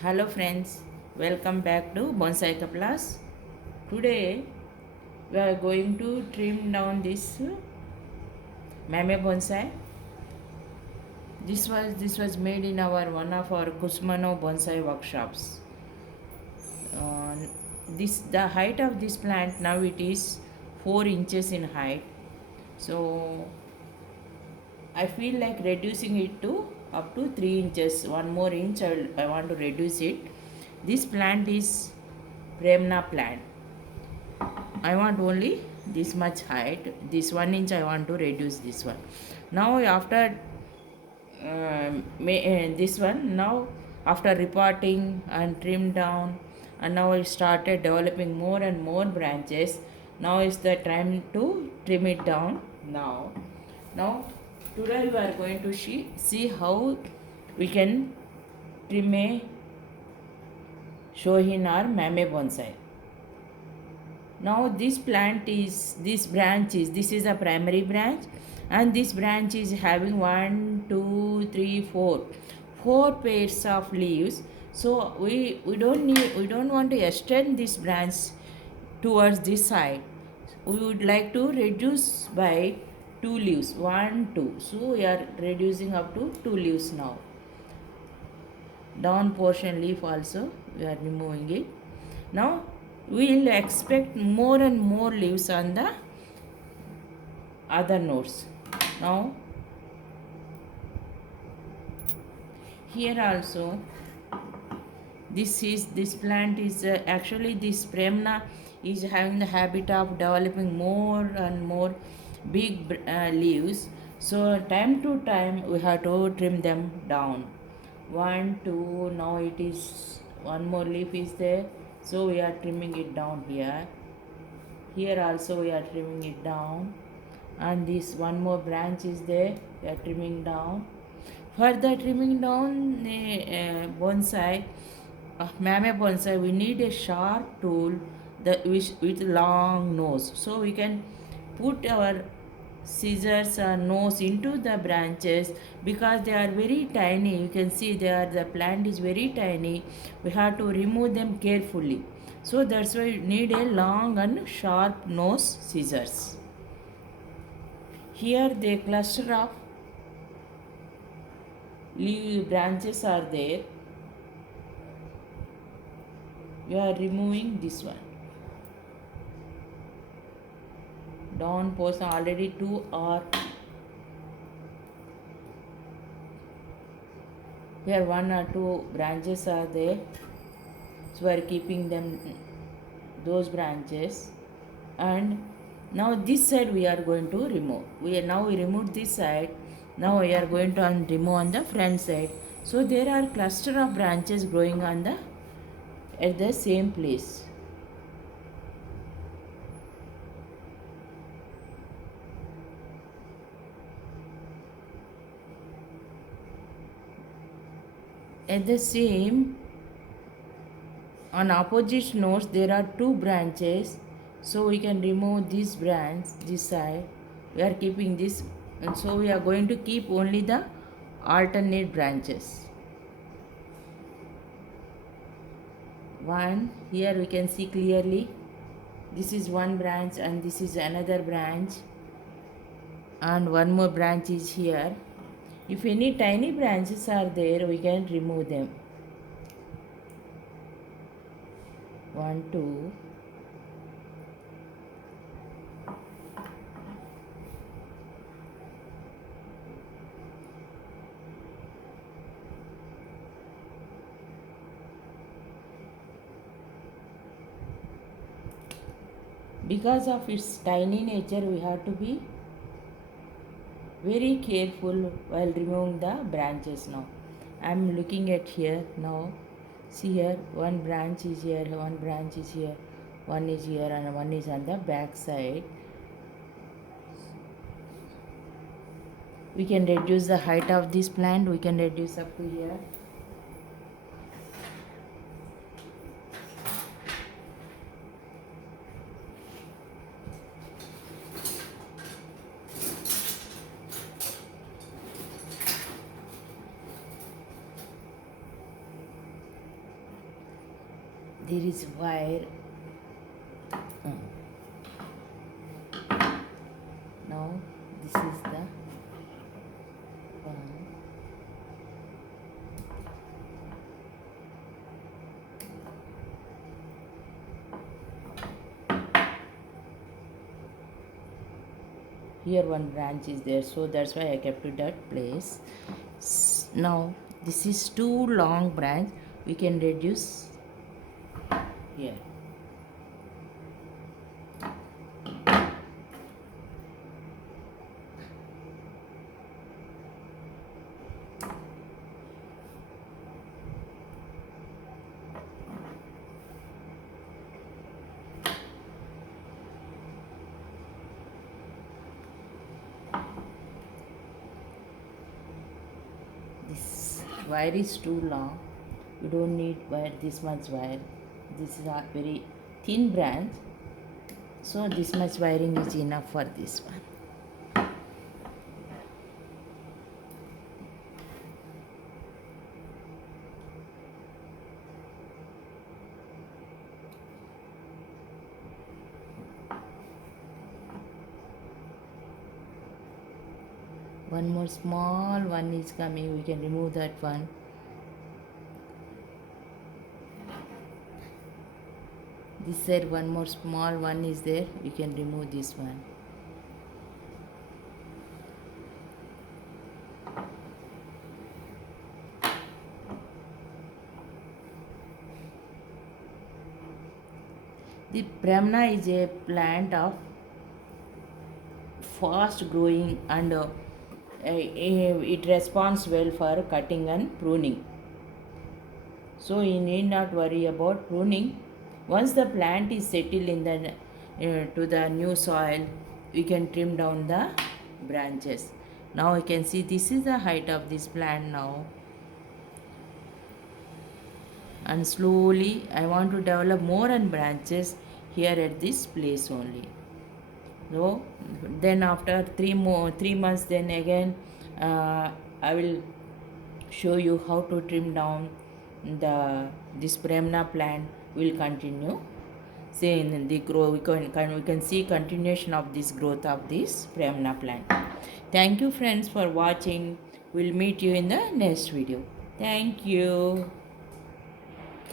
Hello friends, welcome back to Bonsai Kaplas. Today we are going to trim down this Mame bonsai. This was made in our one of our Kusmano bonsai workshops. Uh, this the height of this plant now it is 4 inches in height. So I feel like reducing it to up to 3 inches. One more inch I want to reduce it. This plant is Premna plant. I want only this much height. This 1 inch I want to reduce this one. Now after this one, now after repotting and trim down, and now I started developing more and more branches. Now is the time to trim it down. Now today we are going to see how we can trim a Shohin or Mame bonsai. Now this is a primary branch, and this branch is having one, two, three, four pairs of leaves. So we don't want to extend this branch towards this side. We would like to reduce by two leaves, one, two. So we are reducing up to two leaves now. Down portion leaf also we are removing it. Now we will expect more and more leaves on the other nodes. Now here also this plant is actually this Premna is having the habit of developing more and more big leaves. So time to time we have to trim them down. One, two, now it is one more leaf is there. So we are trimming it down here. Here also we are trimming it down, and this one more branch is there, we are trimming down. For the trimming down bonsai, Mame bonsai, we need a sharp tool that with long nose, so we can put our scissors or nose into the branches because they are very tiny. You can see the plant is very tiny. We have to remove them carefully. So that's why you need a long and sharp nose scissors. Here the cluster of leaf branches are there. We are removing this one. Down portion already two are here, one or two branches are there. So we are keeping them those branches, and now this side we are going to remove. We removed this side. Now we are going to remove on the front side. So there are cluster of branches growing on the at the same place. At the same on opposite nodes there are two branches, so we can remove this branch this side. We are keeping this, and so we are going to keep only the alternate branches. One here we can see clearly, this is one branch and this is another branch, and one more branch is here. If any tiny branches are there, we can remove them. One, two. Because of its tiny nature, we have to be very careful while removing the branches. Now I am looking at here. Now see here, one branch is here, one branch is here, one is here, and one is on the back side. We can reduce the height of this plant. We can reduce up to here. there is wire. uh, Now this is the one. Here one branch is there, so that's why I kept it that place. Now this is too long branch, we can reduce here. This wire is too long, you don't need wire, this much wire. This is a very thin branch, so this much wiring is enough for this one. One more small one is coming, we can remove that one. This side one more small one is there, we can remove this one. The Premna is a plant of fast growing and it responds well for cutting and pruning. So you need not worry about pruning. Once the plant is settled in the to the new soil, we can trim down the branches. Now you can see this is the height of this plant now. And slowly I want to develop more and branches here at this place only. So then after 3 months, then again I will show you how to trim down this Premna plant will continue. See in the grow we can see continuation of this growth of this Premna plant. Thank you friends for watching. We'll meet you in the next video. Thank you.